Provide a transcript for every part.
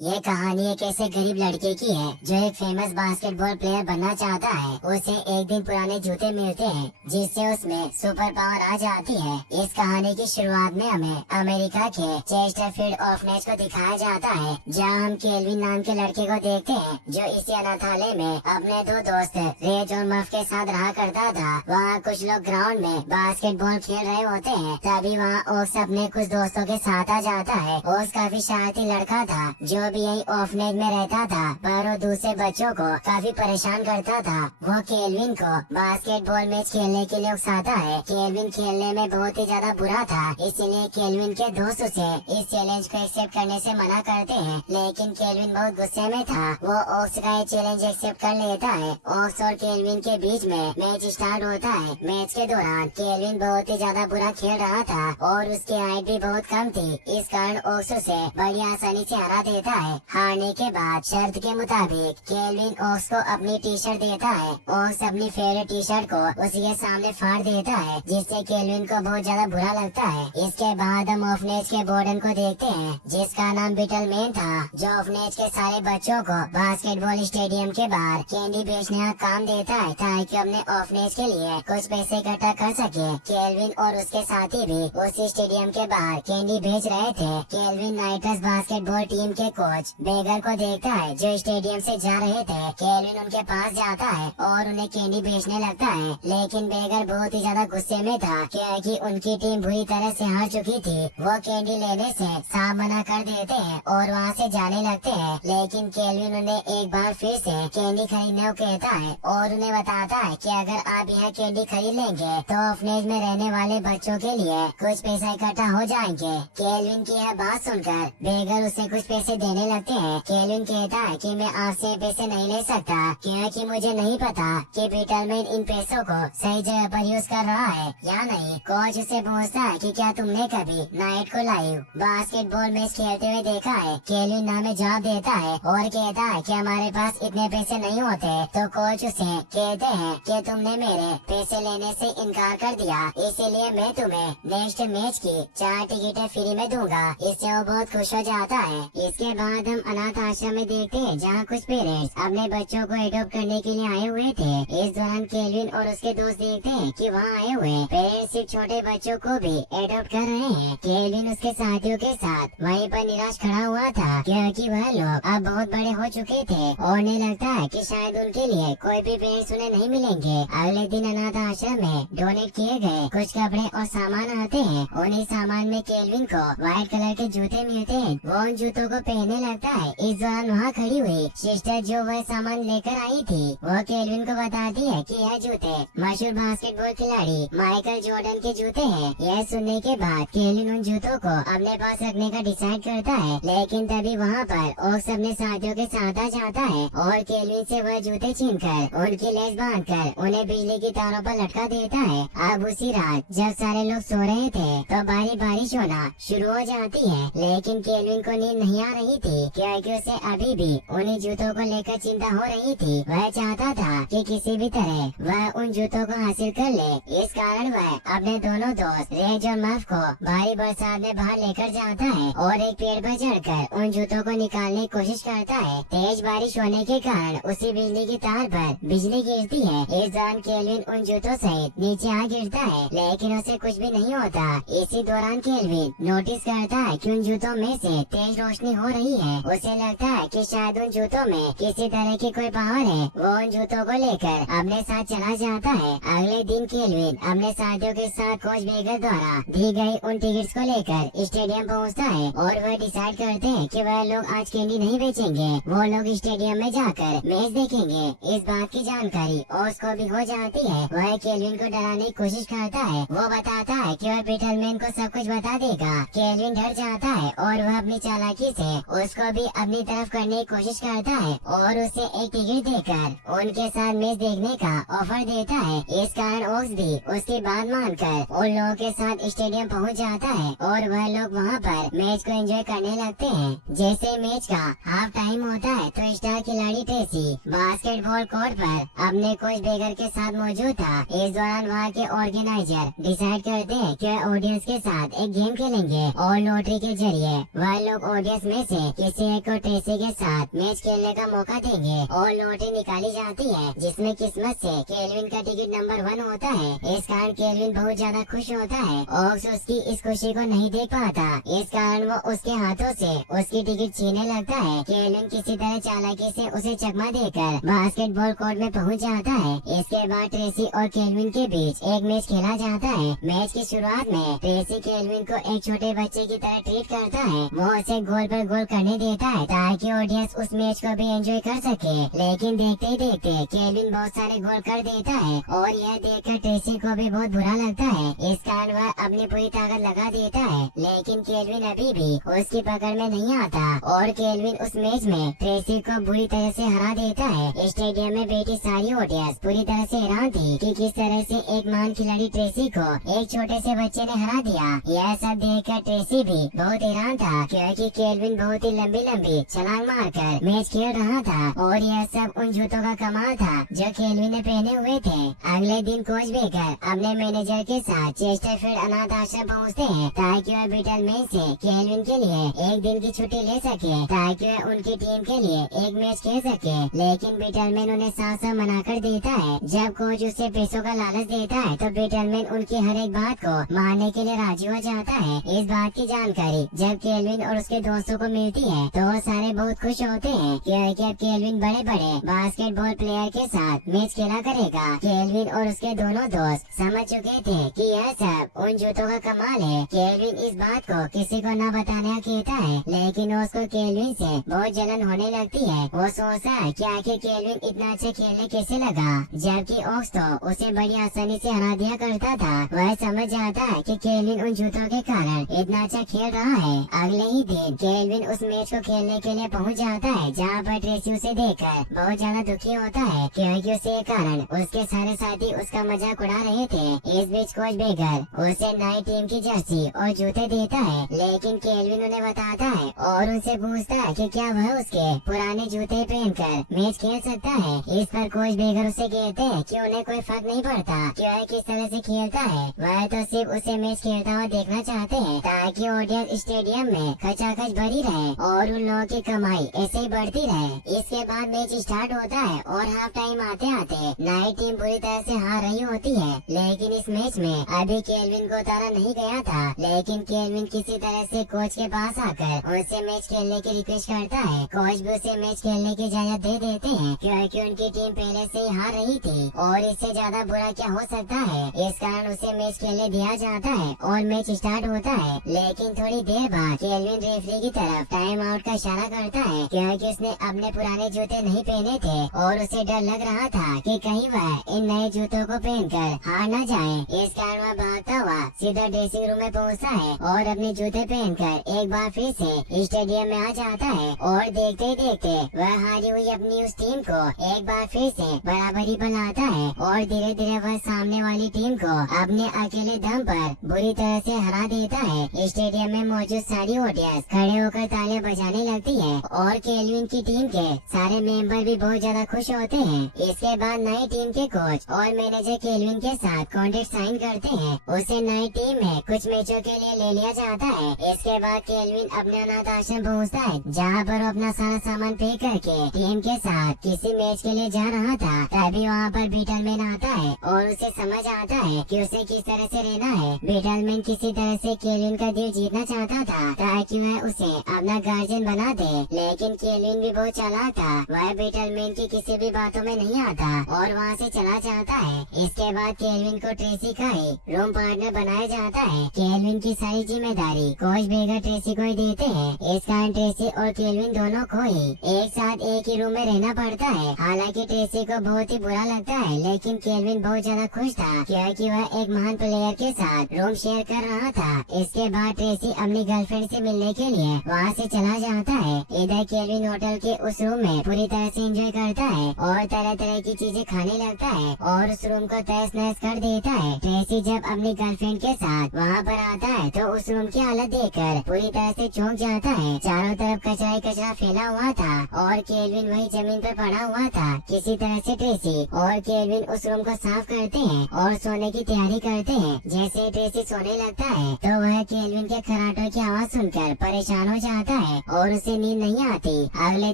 ये कहानी एक ऐसे गरीब लड़के की है जो एक फेमस बास्केटबॉल प्लेयर बनना चाहता है। उसे एक दिन पुराने जूते मिलते हैं जिससे उसमें सुपर पावर आ जाती है। इस कहानी की शुरुआत में हमें अमेरिका के चेस्टरफील्ड ऑर्फनेज को दिखाया जाता है, जहां हम केल्विन नाम के लड़के को देखते हैं जो इसी अनाथालय में अपने दो दोस्त रेज और मफ के साथ रहा करता था। वहाँ कुछ लोग ग्राउंड में बास्केटबॉल खेल रहे होते हैं, तभी वहाँ ओक्स अपने कुछ दोस्तों के साथ आ जाता है। ओक्स काफी शरारती लड़का था जो भी यही ऑर्फनेज में रहता था, पर वो दूसरे बच्चों को काफी परेशान करता था। वो केल्विन को बास्केटबॉल मैच खेलने के लिए उकसाता है। केल्विन खेलने में बहुत ही ज्यादा बुरा था, इसलिए केल्विन के दोस्त उसे इस चैलेंज को एक्सेप्ट करने से मना करते हैं, लेकिन केल्विन बहुत गुस्से में था। वो ओक्स का ये चैलेंज एक्सेप्ट कर लेता है। ओक्स और केल्विन के बीच में मैच स्टार्ट होता है। मैच के दौरान केल्विन बहुत ही ज्यादा बुरा खेल रहा था और उसकी हाइट भी बहुत कम थी, इस कारण ओक्स उसे बड़ी आसानी से हरा देता है। हारने के बाद शर्त के मुताबिक केल्विन ओक्स को अपनी टी शर्ट देता है। ओक्स अपनी फेवरेट टी शर्ट को उसी के सामने फाड़ देता है, जिससे केल्विन को बहुत ज्यादा बुरा लगता है। इसके बाद हम ऑर्फनेज के वार्डन को देखते हैं, जिसका नाम बिटलमैन था, जो ऑर्फनेज के सारे बच्चों को बास्केटबॉल स्टेडियम के बाहर कैंडी बेचने का काम देता है, ताकि अपने ऑर्फनेज के लिए कुछ पैसे इकट्ठा कर सके। केल्विन और उसके साथी भी उसी स्टेडियम के बाहर कैंडी बेच रहे थे। केल्विन नाइटर्स बास्केटबॉल टीम के कोच बेगर को देखता है जो स्टेडियम से जा रहे थे। केल्विन उनके पास जाता है और उन्हें कैंडी बेचने लगता है, लेकिन बेगर बहुत ही ज्यादा गुस्से में था क्योंकि उनकी टीम बुरी तरह से हार चुकी थी। वो कैंडी लेने से साफ मना कर देते हैं और वहाँ से जाने लगते हैं, लेकिन केल्विन उन्हें एक बार फिर से कैंडी खरीदने को कहता है और उन्हें बताता है कि अगर आप यहाँ कैंडी खरीद लेंगे तो ऑर्फनेज में रहने वाले बच्चों के लिए कुछ पैसा इकट्ठा हो जाएंगे। केल्विन की यह बात सुनकर बेगर उसे कुछ पैसे देने लगते हैं। केल्विन कहता है कि मैं आपसे पैसे नहीं ले सकता क्योंकि मुझे नहीं पता कि बिटलमैन इन पैसों को सही जगह पर यूज कर रहा है या नहीं। कोच उसे पूछता है कि क्या तुमने कभी नाइट को लाइव बास्केटबॉल मैच खेलते हुए देखा है। केल्विन ना में जवाब देता है और कहता है कि हमारे पास इतने पैसे नहीं होते। तो कोच उसे कहते हैं कि तुमने मेरे पैसे लेने से इनकार कर दिया, इसीलिए मैं तुम्हें नेक्स्ट मैच की 4 टिकटें फ्री में दूंगा। इससे वो बहुत खुश हो जाता है। इसके बाद हम अनाथ आश्रम में देखते हैं, जहाँ कुछ पेरेंट्स अपने बच्चों को एडॉप्ट करने के लिए आए हुए थे। इस दौरान केल्विन और उसके दोस्त देखते हैं कि वहाँ आए हुए पेरेंट्स सिर्फ छोटे बच्चों को भी एडॉप्ट कर रहे हैं। केल्विन उसके साथियों के साथ वहीं पर निराश खड़ा हुआ था क्योंकि वह लोग अब बहुत बड़े हो चुके थे और उन्हें लगता है कि शायद उनके लिए कोई भी पेरेंट्स उन्हें नहीं मिलेंगे। अगले दिन अनाथ आश्रम में डोनेट किए गए कुछ कपड़े और सामान आते हैं। उन्हीं सामान में केल्विन को व्हाइट कलर के जूते मिलते हैं। वो उन जूतों को पहनने लगता है। इस दौरान वहाँ खड़ी हुई सिस्टर जो वह सामान लेकर आई थी, वो केल्विन को बताती है कि यह जूते मशहूर बास्केटबॉल खिलाड़ी माइकल जॉर्डन के जूते हैं। यह सुनने के बाद केल्विन उन जूतों को अपने पास रखने का डिसाइड करता है, लेकिन तभी वहाँ पर ओक्स अपने साथियों के साथ आ जाता है और केल्विन से वह जूते छीनकर उनकी लेस बांधकर उन्हें बिजली की तारों पर लटका देता है। अब उसी रात जब सारे लोग सो रहे थे तो बारी बारिश होना शुरू हो जाती है, लेकिन केल्विन को नींद नहीं आ रही थी क्योंकि उसे अभी भी उन्हीं जूतों को लेकर चिंता हो रही थी। वह चाहता था कि किसी भी तरह वह उन जूतों को हासिल कर ले। इस कारण वह अपने दोनों दोस्त रेज और मफ को भारी बरसात में बाहर लेकर जाता है और एक पेड़ पर चढ़कर उन जूतों को निकालने की कोशिश करता है। तेज बारिश होने के कारण उसी बिजली की तार पर बिजली गिरती है। इस दौरान केल्विन उन जूतों सहित नीचे आ गिरता है, लेकिन उसे कुछ भी नहीं होता। इसी दौरान केल्विन नोटिस करता है कि उन जूतों में से तेज रोशनी हो रही है। उसे लगता है कि शायद उन जूतों में किसी तरह की कोई पावर है। वो उन जूतों को लेकर अपने साथ चला जाता है। अगले दिन केल्विन अपने साथियों के साथ कोच बेगर द्वारा दी गई उन टिकट्स को लेकर स्टेडियम पहुंचता है और वह डिसाइड करते हैं कि वह लोग आज कैंडी नहीं बेचेंगे। वो लोग स्टेडियम में जाकर मैच देखेंगे। इस बात की जानकारी ओक्स को भी हो जाती है। वह केल्विन को डराने की कोशिश करता है। वो बताता है कि वह बिटलमैन को सब कुछ बता देगा। केल्विन डर जाता है और वह अपनी चालाकी से उसको भी अपनी तरफ करने की कोशिश करता है और उसे एक टिकट देकर उनके साथ मैच देखने का ऑफर देता है। इस कारण ओक्स भी उसकी बात मानकर उन लोगों के साथ स्टेडियम पहुंच जाता है और वह लोग वहां पर मैच को एंजॉय करने लगते हैं। जैसे मैच का हाफ टाइम होता है तो स्टार खिलाड़ी ट्रेसी बास्केटबॉल कोर्ट पर अपने कोच बेगर के साथ मौजूद था। इस दौरान वहाँ के ऑर्गेनाइजर डिसाइड करते हैं कि ऑडियंस के साथ एक गेम खेलेंगे और लॉटरी के जरिए वह लोग ऑडियंस में से में किसी एक को ट्रेसी के साथ मैच खेलने का मौका देंगे और लॉटरी निकाली जाती है जिसमें किस्मत से केल्विन का टिकट नंबर 1 होता है। इस कारण केल्विन बहुत ज्यादा खुश होता है। ऑक्स उसकी इस खुशी को नहीं देख पाता, इस कारण वो उसके हाथों से उसकी टिकट छीनने लगता है। केल्विन किसी तरह चालाकी से उसे चकमा देकर बास्केटबॉल कोर्ट में पहुंच जाता है। इसके बाद ट्रेसी और केल्विन के बीच एक मैच खेला जाता है। मैच की शुरुआत में ट्रेसी केल्विन को एक छोटे बच्चे की तरह ट्रीट करता है। वो उसे गोल पर गोल करने देता है ताकि ऑडियंस उस मैच को भी एंजॉय कर सके। लेकिन देखते ही देखते केल्विन बहुत सारे गोल कर देता है और यह देखकर ट्रेसी को भी बहुत बुरा लगता है। इस कारण वह अपनी पूरी ताकत लगा देता है, लेकिन केल्विन अभी भी उसकी पकड़ में नहीं आता और केल्विन उस मैच में ट्रेसी को बुरी तरह से हरा देता है। स्टेडियम में बैठी सारी ऑडियंस पूरी तरह से हैरान थी कि किस तरह से एक महान खिलाड़ी ट्रेसी को एक छोटे से बच्चे ने हरा दिया। यह सब देखकर ट्रेसी भी बहुत हैरान था क्योंकि केल्विन बहुत ही लंबी लंबी छलांग मारकर मैच खेल रहा था और यह सब उन जूतों का कमाल था जो केल्विन ने पहने हुए थे। अगले दिन कोच बेकर अपने मैनेजर के साथ चेस्टरफील्ड अनाथ आश्रम पहुँचते हैं ताकि वह बीटलमैन से केल्विन के लिए एक दिन की छुट्टी ले सके ताकि वह उनकी टीम के लिए एक मैच खेल सके। लेकिन बीटलमैन उन्हें साफ साफ मना कर देता है। जब कोच उसे पैसों का लालच देता है तो बीटलमैन उनकी हर एक बात को मानने के लिए राजी हो जाता है। इस बात की जानकारी जब केल्विन और उसके दोस्तों को मिलती है तो वो सारे बहुत खुश होते हैं क्योंकि अब केल्विन बड़े बड़े बास्केटबॉल प्लेयर के साथ मैच खेला करेगा। केल्विन और उसके दोनों दोस्त समझ चुके थे कि यह सब उन जूतों का कमाल है। केल्विन इस बात को किसी को न बताने कहता है, लेकिन उसको केल्विन से बहुत जलन होने लगती है। वो सोचता है कि आखिर केल्विन इतना अच्छा खेलने कैसे लगा, जबकि ऑक्स तो उसे बड़ी आसानी से हरा दिया करता था। वह समझ जाता है कि केल्विन उन जूतों के कारण इतना अच्छा खेल रहा है। अगले ही दिन केल्विन उस मैच को खेलने के लिए पहुंच जाता है जहां पर ट्रेसी उसे देखकर बहुत ज्यादा दुखी होता है क्योंकि उसके कारण उसके सारे साथी उसका मजाक उड़ा रहे थे। इस बीच कोच बेगर उसे नई टीम की जर्सी और जूते देता है, लेकिन केल्विन उन्हें बताता है और उनसे पूछता है कि क्या वह उसके पुराने जूते पहनकर मैच खेल सकता है। इस पर कोच बेगर उसे कहते हैं कि उन्हें कोई फर्क नहीं पड़ता कि वह किस तरह से खेलता है, वह तो सिर्फ उसे मैच खेलता हुआ देखना चाहते हैं ताकि ऑडियंस स्टेडियम में खचाखच भरी रहे और उन लोगों की कमाई ऐसे ही बढ़ती रहे। इसके बाद मैच स्टार्ट होता है और हाफ टाइम आते आते नई टीम बुरी तरह से हार रही होती है। लेकिन इस मैच में अभी केल्विन को उतारा नहीं गया था, लेकिन केल्विन किसी तरह से कोच के पास आकर उनसे मैच खेलने की रिक्वेस्ट करता है। कोच भी उसे मैच खेलने की इजाजत दे देते हैं क्योंकि उनकी टीम पहले से ही हार रही थी और इससे ज्यादा बुरा क्या हो सकता है। इस कारण उसे मैच खेलने दिया जाता है और मैच स्टार्ट होता है। लेकिन थोड़ी देर बाद केल्विन रेफरी की तरफ टाइम आउट का इशारा करता है क्योंकि उसने अपने पुराने जूते नहीं पहने थे और उसे डर लग रहा था कि कहीं वह इन नए जूतों को पहनकर हार न जाए। इस कारण वह भागता हुआ सीधा ड्रेसिंग रूम में पहुंचता है और अपने जूते पहनकर एक बार फिर से स्टेडियम में आ जाता है और देखते ही देखते वह हारी हुई अपनी उस टीम को एक बार फिर से बराबरी पर लाता है और धीरे धीरे वह सामने वाली टीम को अपने अकेले दम पर बुरी तरह से हरा देता है। स्टेडियम में मौजूद सारी ऑडियंस खड़े होकर तालियां बजाने लगती है और केल्विन की टीम के सारे मेंबर भी बहुत ज्यादा खुश होते हैं। इसके बाद नई टीम के कोच और मैनेजर केल्विन के साथ कॉन्ट्रैक्ट साइन करते हैं। उसे नई टीम में कुछ मैचों के लिए ले लिया जाता है। इसके बाद केल्विन अपने अनाथ आश्रम पहुँचता है जहाँ पर वो अपना सारा सामान पे करके टीम के साथ किसी मैच के लिए जा रहा था। तभी वहाँ पर बीटलमैन आता है और उसे समझ आता है कि उसे किस तरह से रहना है। बीटलमैन किसी तरह से केल्विन का दिल जीतना चाहता था ताकि वह उसे अपना गार्जियन बना दे, लेकिन केल्विन भी बहुत चालाक था। वह बीटलमैन की किसी भी बातों में नहीं आता और वहाँ से चला जाता है। इसके बाद केल्विन को ट्रेसी का ही रूम पार्टनर बनाया जाता है। केल्विन की सारी जिम्मेदारी कोच बेगर ट्रेसी को ही देते हैं। इस कारण ट्रेसी और केल्विन दोनों को ही एक साथ एक ही रूम में रहना पड़ता है। हालांकि ट्रेसी को बहुत ही बुरा लगता है, लेकिन केल्विन बहुत ज्यादा खुश था क्योंकि वह एक महान प्लेयर के साथ रूम शेयर कर रहा था। इसके बाद ट्रेसी अपनी गर्लफ्रेंड से मिलने के लिए वहाँ से चला जाता है। इधर केल्विन होटल के उस रूम में पूरी तरह से एंजॉय करता है और तरह तरह की चीजें खाने लगता है और उस रूम को तहस नहस कर देता है। ट्रेसी जब अपनी गर्लफ्रेंड के साथ वहाँ पर आता है तो उस रूम की हालत देखकर पूरी तरह से चौंक जाता है। चारों तरफ कचरा ही कचरा फैला हुआ था और केल्विन वही जमीन पर पड़ा हुआ था। किसी तरह से ट्रेसी और केल्विन उस रूम को साफ करते हैं और सोने की तैयारी करते हैं। जैसे ट्रेसी सोने लगता है तो वह केल्विन के खराटों की आवाज सुनकर परेशान हो जाता होता है और उसे नींद नहीं आती। अगले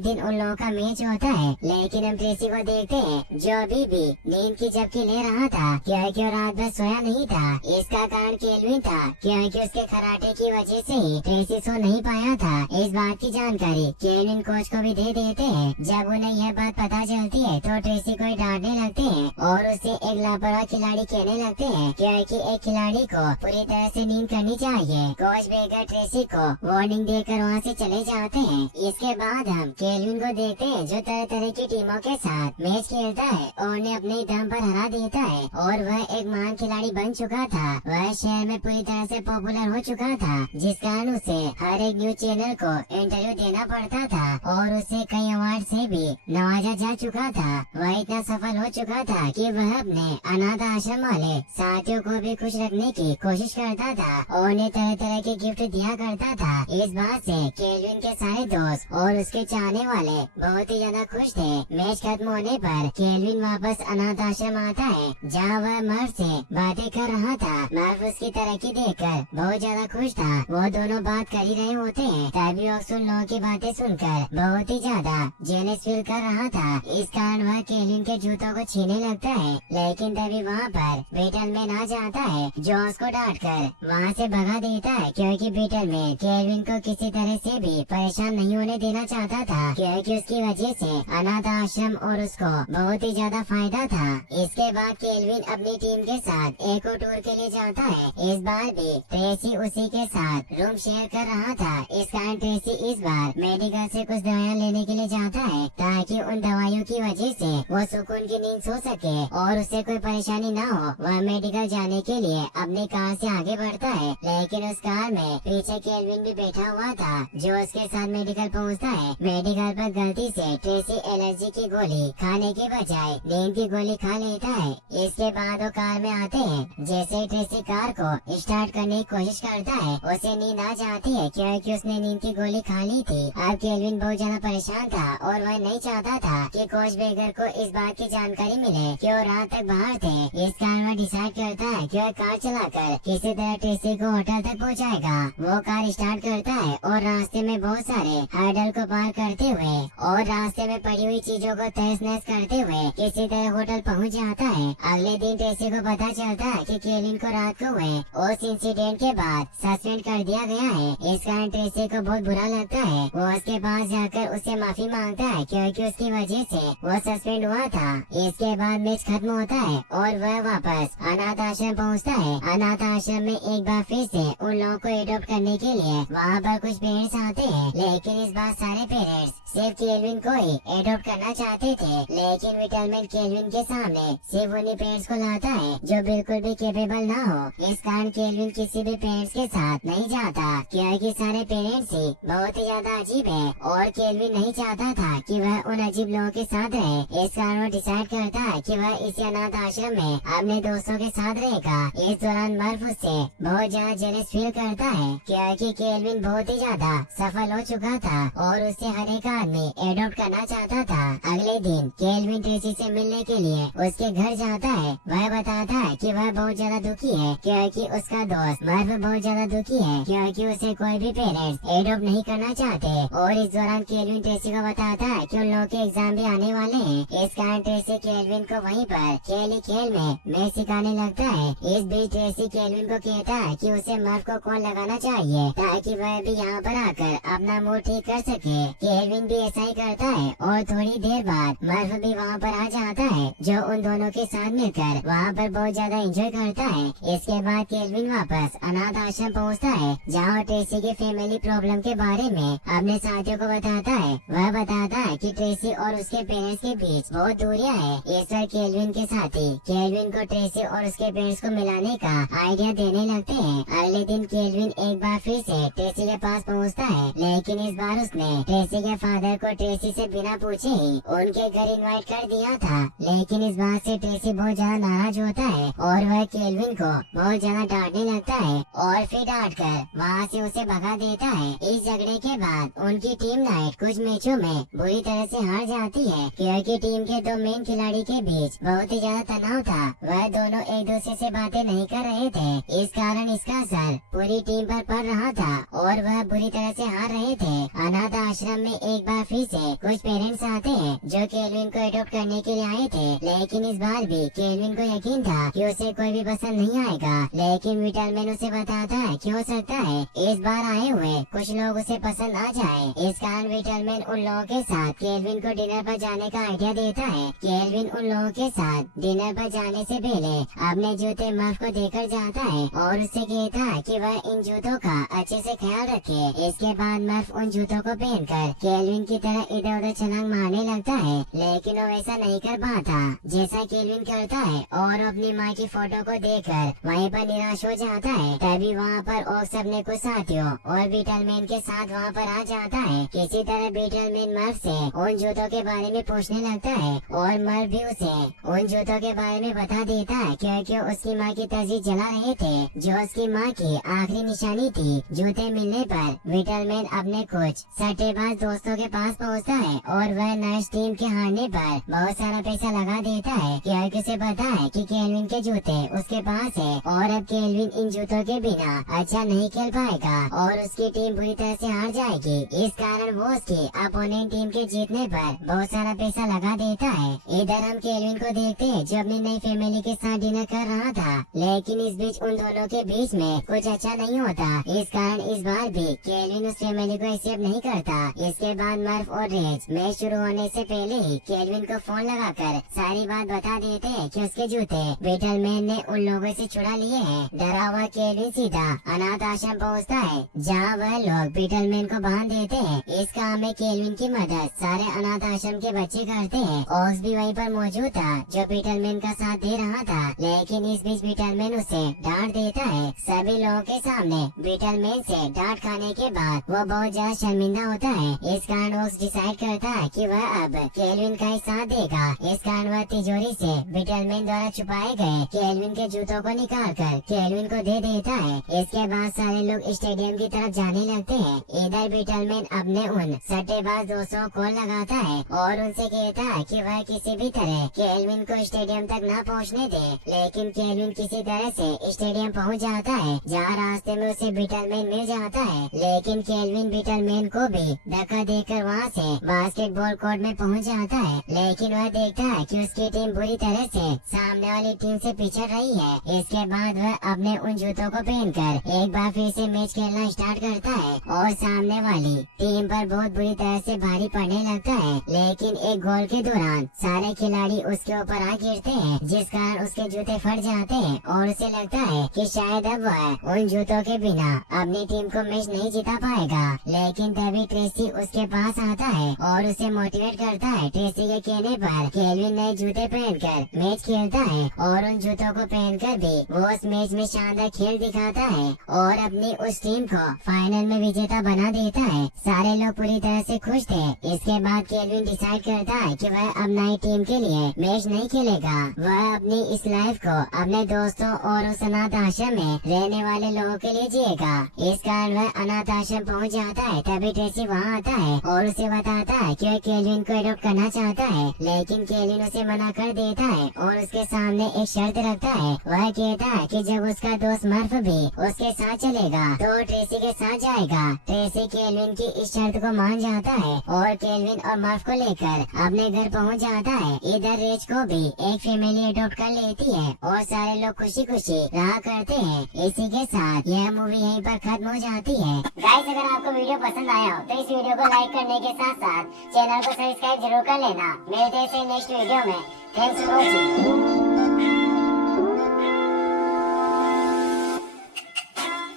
दिन उन लोगों का मैच होता है, लेकिन हम ट्रेसी को देखते हैं जो अभी भी नींद की झपकी ले रहा था क्योंकि वो रात भर सोया नहीं था। इसका कारण केल्विन था क्योंकि उसके कराटे की वजह से ही ट्रेसी सो नहीं पाया था। इस बात की जानकारी केल्विन कोच को भी दे देते हैं। जब उन्हें यह बात पता चलती है तो ट्रेसी को डांटने लगते हैं और उसे एक लापरवाह खिलाड़ी कहने लगते हैं क्योंकि एक खिलाड़ी को पूरी तरह से नींद करनी चाहिए। कोच बेगर ट्रेसी को वार्निंग देकर वहाँ से चले जाते हैं। इसके बाद हम केल्विन को देखते हैं जो तरह तरह की टीमों के साथ मैच खेलता है और उन्हें अपने दम पर हरा देता है और वह एक महान खिलाड़ी बन चुका था। वह शहर में पूरी तरह से पॉपुलर हो चुका था जिस कारण उसे हर एक न्यूज चैनल को इंटरव्यू देना पड़ता था और उसे कई अवार्ड से भी नवाजा जा चुका था। वह इतना सफल हो चुका था कि वह अपने अनाथ आश्रम वाले साथियों को भी खुश रखने की कोशिश करता था और उन्हें तरह तरह के गिफ्ट दिया करता था। इस बात से केल्विन के सारे दोस्त और उसके चाहने वाले बहुत ही ज्यादा खुश थे। मैच खत्म होने पर केल्विन वापस अनाथ आश्रम आता है जहाँ वह मर्फ से बातें कर रहा था। मर्फ उसकी तरक्की देखकर बहुत ज्यादा खुश था। वो दोनों बात कर ही रहे होते हैं तभी ऑक्सन लोगों की बातें सुनकर बहुत ही ज्यादा जेलस फील कर रहा था। इस कारण वह केल्विन के जूतों को छीने लगता है, लेकिन तभी वहाँ पर बीटलमैन आ जाता है जो उसको डांट कर वहाँ से भगा देता है क्योंकि बीटलमैन केल्विन को किसी तरह से भी परेशान नहीं होने देना चाहता था क्योंकि उसकी वजह से अनाथ आश्रम और उसको बहुत ही ज्यादा फायदा था। इसके बाद केल्विन अपनी टीम के साथ एक और टूर के लिए जाता है। इस बार भी ट्रेसी उसी के साथ रूम शेयर कर रहा था। इस कारण ट्रेसी इस बार मेडिकल से कुछ दवाइयाँ लेने के लिए जाता है ताकि उन दवाइयों की वजह से वो सुकून की नींद सो सके और उसे कोई परेशानी न हो। वह मेडिकल जाने के लिए अपनी कार से आगे बढ़ता है, लेकिन उस कार में पीछे केल्विन भी बैठा हुआ था जो उसके साथ मेडिकल पहुंचता है। मेडिकल पर गलती से ट्रेसी एलर्जी की गोली खाने के बजाय नींद की गोली खा लेता है। इसके बाद वो कार में आते हैं। जैसे ही ट्रेसी कार को स्टार्ट करने की कोशिश करता है उसे नींद आ जाती है क्योंकि उसने नींद की गोली खा ली थी। अब केल्विन बहुत ज्यादा परेशान था और वह नहीं चाहता था कि कोच बेगर को इस बात की जानकारी मिले कि वो रात तक बाहर थे। इस कारण वह डिसाइड करता है कि वह कार चलाकर किसी तरह ट्रेसी को होटल तक पहुंचाएगा। वो कार स्टार्ट करता है और रास्ते में बहुत सारे हर्डल को पार करते हुए और रास्ते में पड़ी हुई चीजों को तहस नहस करते हुए किसी तरह होटल पहुंच जाता है। अगले दिन ट्रेसी को पता चलता है कि केल्विन को रात को हुए उस इंसिडेंट के बाद सस्पेंड कर दिया गया है। इस कारण ट्रेसी को बहुत बुरा लगता है। वो उसके पास जाकर उससे माफी मांगता है क्योंकि उसकी वजह से वो सस्पेंड हुआ था। इसके बाद मैच खत्म होता है और वह वापस अनाथ आश्रम पहुंचता है। अनाथ आश्रम में एक बार फिर से उन लोगों को एडॉप्ट करने के लिए वहाँ पर कुछ पेरेंट्स आते हैं, लेकिन इस बार सारे पेरेंट्स सिर्फ केल्विन को ही एडॉप्ट करना चाहते थे। लेकिन विटलमैन केल्विन के सामने सिर्फ उन्हीं पेरेंट्स को लाता है जो बिल्कुल भी केपेबल ना हो। इस कारण केल्विन किसी भी पेरेंट्स के साथ नहीं जाता क्योंकि सारे पेरेंट्स ही बहुत ही ज्यादा अजीब है और केल्विन नहीं चाहता था कि वह उन अजीब लोगों के साथ रहे। इस कारण वो डिसाइड करता है कि वह इसी अनाथ आश्रम में अपने दोस्तों के साथ रहेगा। इस दौरान मर्फ उससे बहुत ज्यादा जेलस फील करता है क्योंकि केल्विन बहुत ही ज्यादा सफल हो चुका था और उससे हर एक आदमी एडॉप्ट करना चाहता था। अगले दिन केल्विन ट्रेसी से मिलने के लिए उसके घर जाता है। वह बताता है कि वह बहुत ज्यादा दुखी है क्योंकि उसका दोस्त मर्फ बहुत ज्यादा दुखी है क्योंकि उसे कोई भी पेरेंट्स एडॉप्ट नहीं करना चाहते। और इस दौरान केल्विन ट्रेसी को बताता है कि उन लोगों के एग्जाम भी आने वाले हैं। इस कारण ट्रेसी केल्विन को वहीं पर खेल ही खेल में मैच सिखाने लगता है। इस बीच ट्रेसी केल्विन को कहता है कि उसे मर्फ को कॉल लगाना चाहिए ताकि वह भी यहाँ पर आकर अपना मूड ठीक कर सके। केल्विन भी ऐसा ही करता है और थोड़ी देर बाद मर्फ भी वहाँ पर आ जाता है जो उन दोनों के साथ मिलकर वहाँ पर बहुत ज्यादा एंजॉय करता है। इसके बाद केल्विन वापस अनाथ आश्रम पहुँचता है जहाँ ट्रेसी की फैमिली प्रॉब्लम के बारे में अपने साथियों को बताता है। वह बताता है कि ट्रेसी और उसके पेरेंट्स के बीच बहुत दूरियां है। इस पर केल्विन के साथी केल्विन को ट्रेसी और उसके पेरेंट्स को मिलाने का आइडिया देने लगते हैं। अगले दिन केल्विन एक बार फिर से ट्रेसी के पास पहुंचता है, लेकिन इस बार उसने ट्रेसी के फादर को ट्रेसी से बिना पूछे ही उनके घर इनवाइट कर दिया था। लेकिन इस बात से ट्रेसी बहुत ज्यादा नाराज होता है और वह केल्विन को बहुत ज्यादा डांटने लगता है और फिर डांट कर वहाँ से उसे भगा देता है। इस झगड़े के बाद उनकी टीम नाइट कुछ मैचों में बुरी तरह से हार जाती है क्योंकि टीम के दो मेन खिलाड़ी के बीच बहुत ही ज्यादा तनाव था। वह दोनों एक दूसरे से बातें नहीं कर रहे थे। इस कारण इसका असर पूरी टीम पर पड़ रहा था और वह बुरी तरह तरह से हार रहे थे। अनाथ आश्रम में एक बार फिर से कुछ पेरेंट्स आते हैं जो केल्विन को अडॉप्ट करने के लिए आए थे, लेकिन इस बार भी केल्विन को यकीन था कि उसे कोई भी पसंद नहीं आएगा। लेकिन विटलमैन उसे बताता है कि हो सकता है इस बार आए हुए कुछ लोग उसे पसंद आ जाए। इस कारण विटलमैन उन लोगों के साथ केल्विन को डिनर पर जाने का आइडिया देता है। केल्विन उन लोगों के साथ डिनर पर जाने से पहले अपने जूते मर्फ को देकर जाता है और उससे कहता है कि वह इन जूतों का अच्छे से ख्याल रखे। इसके बाद मर्फ उन जूतों को पहनकर केल्विन की तरह इधर उधर छलांग मारने लगता है, लेकिन वो वैसा नहीं कर पाता जैसा केल्विन करता है और अपनी माँ की फोटो को देखकर वहीं पर निराश हो जाता है। तभी वहाँ पर ओक्स अपने कुछ साथियों और बीटलमैन के साथ वहाँ पर आ जाता है। किसी तरह बीटलमैन मर्फ से उन जूतों के बारे में पूछने लगता है और मर्फ भी उसे उन जूतों के बारे में बता देता है, क्योंकि उसकी माँ की तस्वीर जला रहे थे जो उसकी माँ की आखिरी निशानी थी। जूते मिलने पर बीटलमैन अपने कुछ सट्टेबाज दोस्तों के पास पहुँचता है और वह नर्स टीम के हारने पर बहुत सारा पैसा लगा देता है, क्योंकि उसे पता है कि केल्विन के जूते उसके पास है और अब केल्विन इन जूतों के बिना अच्छा नहीं खेल पाएगा और उसकी टीम बुरी तरह से हार जाएगी। इस कारण वो उसकी अपोनेंट टीम के जीतने पर बहुत सारा पैसा लगा देता है। इधर हम केल्विन को देखते हैं जो अपनी नई फैमिली के साथ डिनर कर रहा था, लेकिन इस बीच उन दोनों के बीच में कुछ अच्छा नहीं होता। इस कारण इस बार भी केल्विन उस फैमिली को एक्सेप्ट नहीं करता। इसके बाद मर्फ और रेज मैच शुरू होने से पहले ही केल्विन को फोन लगाकर सारी बात बता देते हैं कि उसके जूते बीटलमैन ने उन लोगों से चुरा लिए हैं। डरा हुआ केल्विन सीधा अनाथ आश्रम पहुँचता है जहाँ वह लोग बीटलमैन को बांध देते हैं। इस काम में केल्विन की मदद सारे अनाथ आश्रम के बच्चे करते हैं। ओक्स भी वहीं पर मौजूद था जो बीटलमैन का साथ दे रहा था, लेकिन इस बीच बीटलमैन उसे डांट देता है। सभी लोगों के सामने बीटलमैन से डांट खाने के बाद वो बहुत ज्यादा शर्मिंदा होता है। इस कारण ओक्स डिसाइड करता है कि वह अब केल्विन का ही साथ देगा। इस कारण वह तिजोरी से बीटलमैन द्वारा छुपाए गए केल्विन के जूतों को निकाल कर केल्विन को दे देता है। इसके बाद सारे लोग स्टेडियम की तरफ जाने लगते हैं। इधर बीटलमैन अपने उन सट्टेबाज दोस्तों को लगाता है और उनसे कहता है कि वह किसी भी तरह केल्विन को स्टेडियम तक न पहुंचने दे, लेकिन केल्विन किसी तरह से स्टेडियम पहुंच जाता है जहां रास्ते में उसे बीटलमैन मिल जाता है। लेकिन केल्विन बीटलमैन को भी धक्का देकर वहां से बास्केटबॉल कोर्ट में पहुंच जाता है, लेकिन वह देखता है कि उसकी टीम बुरी तरह से सामने वाली टीम से पिछड़ रही है। इसके बाद वह अपने उन जूतों को पहनकर एक बार फिर से मैच खेलना स्टार्ट करता है और सामने वाली टीम पर बहुत बुरी तरह से भारी पड़ने लगता है। लेकिन एक गोल के दौरान सारे खिलाड़ी उसके ऊपर आ गिरते हैं, जिस कारण उसके जूते फट जाते हैं और उसे लगता है कि शायद अब वह उन जूतों के बिना अपनी टीम को मैच नहीं जीता पाएगा। लेकिन तभी ट्रेसी उसके पास आता है और उसे मोटिवेट करता है। ट्रेसी के कहने पर केल्विन नए जूते पहनकर मैच खेलता है और उन जूतों को पहनकर भी वो उस मैच में शानदार खेल दिखाता है और अपनी उस टीम को फाइनल में विजेता बना देता है। सारे लोग पूरी तरह से खुश थे। इसके बाद केल्विन डिसाइड करता है कि वह अब नई टीम के लिए मैच नहीं खेलेगा। वह अपनी इस लाइफ को अपने दोस्तों और उस अनाथ आश्रम में रहने वाले लोगों के लिए जिएगा। इस कारण वह अनाथ आश्रम पहुँच जाता है। तभी ट्रेसी वहाँ आता है और उसे बताता है कि वह केल्विन को अडॉप्ट करना चाहता है, लेकिन केल्विन उसे मना कर देता है और उसके सामने एक शर्त रखता है। वह कहता है कि जब उसका दोस्त मर्फ भी उसके साथ चलेगा तो ट्रेसी के साथ जाएगा। ट्रेसी केल्विन की इस शर्त को मान जाता है और केल्विन और मर्फ को लेकर अपने घर पहुंच जाता है। इधर रेज को भी एक फैमिली अडॉप्ट कर लेती है और सारे लोग खुशी खुशी रहा करते हैं। इसी के साथ यह मूवी यहीं पर खत्म हो जाती है। गाइस, अगर आपको वीडियो पसंद आया हो तो इस वीडियो को लाइक करने के साथ साथ चैनल को सब्सक्राइब जरूर कर लेना। मिलते हैं नेक्स्ट वीडियो में। Thanks for watching.